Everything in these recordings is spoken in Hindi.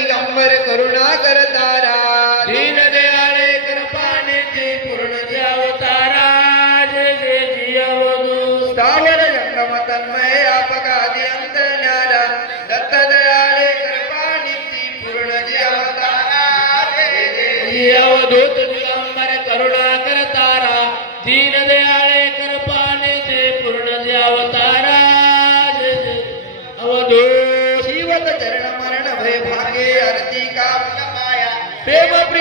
ದಿಗಂಬರ ಕರುಣಾಕರ ತಾರಾ ದೀನ ದಯಾಳೆ ಕೃಪಾಣಿ ಜಿ ಪೂರ್ಣ ಅವತಾರ ಜಯ ಜಯ ಜಿಯ ಬದು ಸಾಗರ ಜಂಗಮ ತನ್ಮಯ ಅಪಗಾದಿ ಅಂತರ್ಜಾಲ ದತ್ತ ದಯಾಳೆ ಕೃಪಾಣಿ ಜಿ ಪೂರ್ಣ ಅವತಾರ ಜಯ ಜಯ ಜಿಯ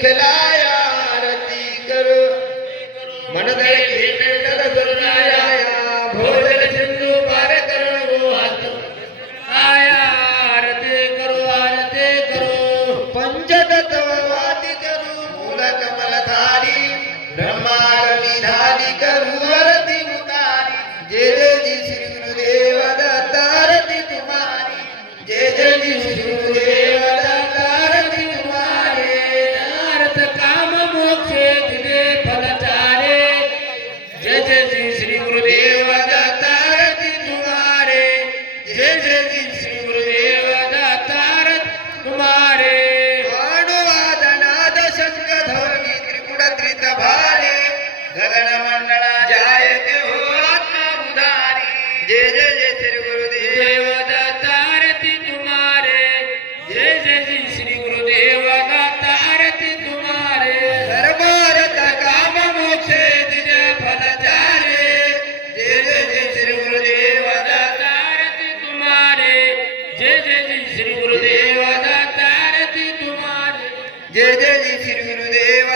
que la जय जय जी श्री गुरुदेव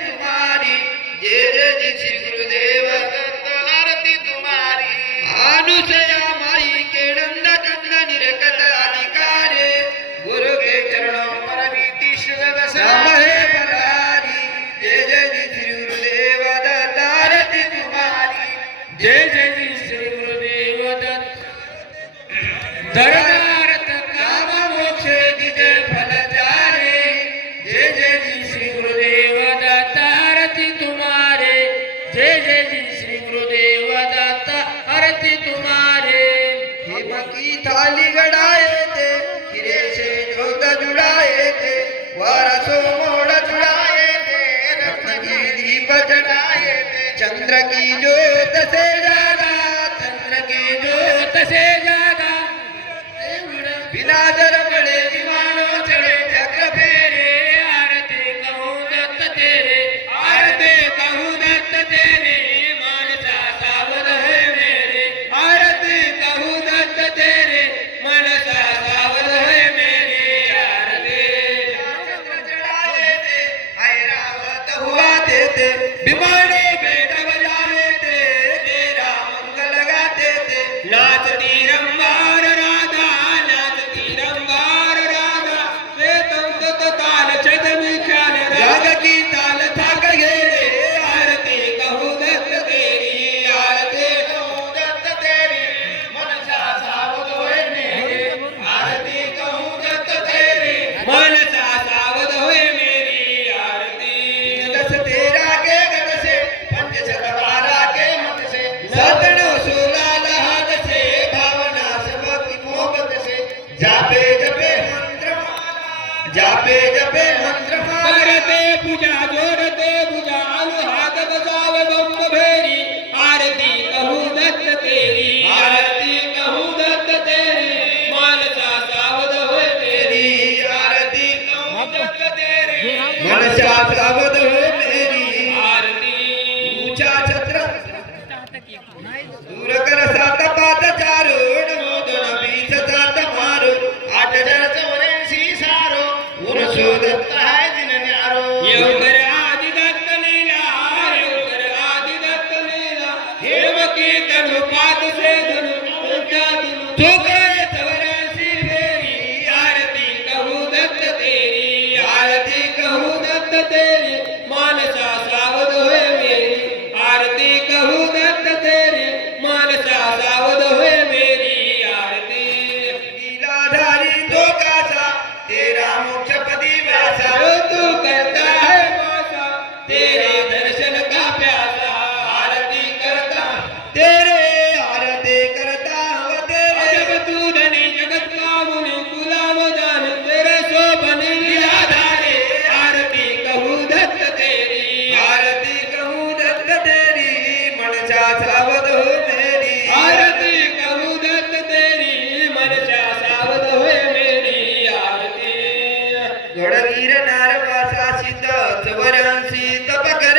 तुम्हारी। जय जय जी श्री गुरुदेव दातारती तुम्हारी। अनुसया माई के नंद कंद निरकत अधिकारे। गुरु के चरणों पर रीति शिव जय जय जी श्री गुरुदेव तुम्हारी। जय जय जी श्री गुरुदेव दत्त। भगत तुम्हारे। हिम की थाली गड़ाए थे, हिरे से जोता जुड़ाए थे, वारसो मोड़ा जुड़ाए थे रत्न की दीप जड़ाए थे। चंद्र की जोत से ज़्यादा चंद्र की जोत से ज़्यादा बिना दर बड़े विमानों चढ़े चक्र फेरे, आरती कहूँ दत्त तेरे, आरती कहूँ दत्त तेरे। थे बिमाड़े बेटा बजाने थे तेरा मंगल लगाते थे नाचती रंगार राधा नाचती रंगार राधा वे तुम तो ताल चतमी ख्याल राधा की जापे जपे जापे जपे मंत्र करते पूजा जोड़ते पूजा अनुहात बजाव बम भेरी। आरती कहूँ दत्त तेरी। आरती कहूँ दत्त तेरी। मानसा सावध होए तेरी आरती कहूँ दत्त तेरी। मानसा सावध होए मेरी। आरती। ऊँचा छत्र। दूर कर साथ हेमकी तनु पाद से धनु धनु ठोकरे वीर नार वासा सिद्ध स्वरं सिद्ध पकर